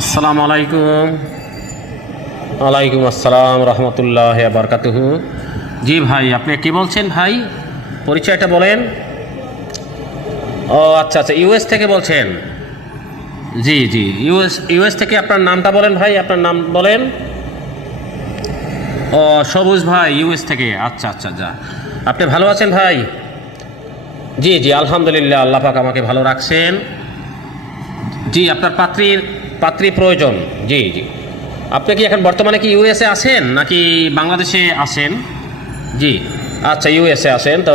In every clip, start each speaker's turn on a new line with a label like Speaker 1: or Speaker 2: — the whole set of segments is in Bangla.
Speaker 1: আসসালামু আলাইকুম। ওয়ালাইকুম আসসালাম রহমতুল্লাহ বরকাতুহু। জি ভাই, আপনি কি বলছেন ভাই? পরিচয়টা বলেন। ও আচ্ছা আচ্ছা ইউএস থেকে বলছেন। জি জি, ইউএস ইউএস থেকে আপনার নামটা বলেন ভাই, আপনার নাম বলেন। ও, সবুজ ভাই, ইউএস থেকে। আচ্ছা আচ্ছা যা। আপনি ভালো আছেন ভাই? জি জি, আলহামদুলিল্লাহ, আল্লাহ পাক আমাকে ভালো রাখছেন। জি, আপনার পাত্রীর পাত্রী প্রয়োজন। জি জি। আপনি কি এখন বর্তমানে কি ইউএসএ আছেন নাকি বাংলাদেশে আছেন? জি আচ্ছা ইউএসএ আছেন। তো,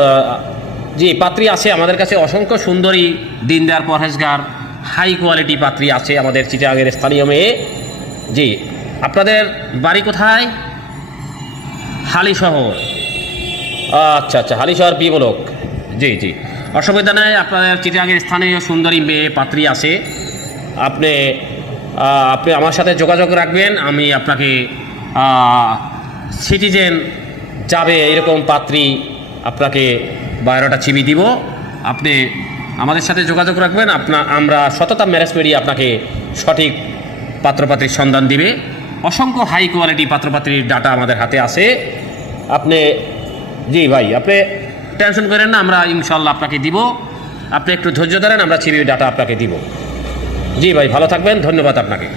Speaker 1: জি, পাত্রী আছে আমাদের কাছে। অসংখ্য সুন্দরী, দিনদার, পরহেজগার হাই কোয়ালিটি পাত্রী আছে আমাদের চিটাগের স্থানীয় মেয়ে। জি, আপনাদের বাড়ি কোথায়? হালি শহর আচ্ছা আচ্ছা হালি শহর বি ব্লক। জি জি। অসুবিধা নাই আপনাদের চিটাগের স্থানীয় সুন্দরী মেয়ে, পাত্রী আছে। আপনি আপনি আমার সাথে যোগাযোগ রাখবেন, আমি আপনাকে সিটিজেন যাবে এরকম পাত্রী আপনাকে বারোটা চিবি দিব। আপনি আমাদের সাথে যোগাযোগ রাখবেন, আপনা, আমরা সততা ম্যারেজ মেরিয়ে আপনাকে সঠিক পাত্রপাত্রীর সন্ধান দিবে। অসংখ্য হাই কোয়ালিটি পাত্রপাত্রীর ডাটা আমাদের হাতে আছে। আপনি, জি ভাই, আপনি টেনশন করেন না, আমরা ইনশাল্লাহ আপনাকে দিব। আপনি একটু ধৈর্য ধরেন, আমরা চিবি ডাটা আপনাকে দিব। জি ভাই ভালো থাকবেন ধন্যবাদ আপনাকে।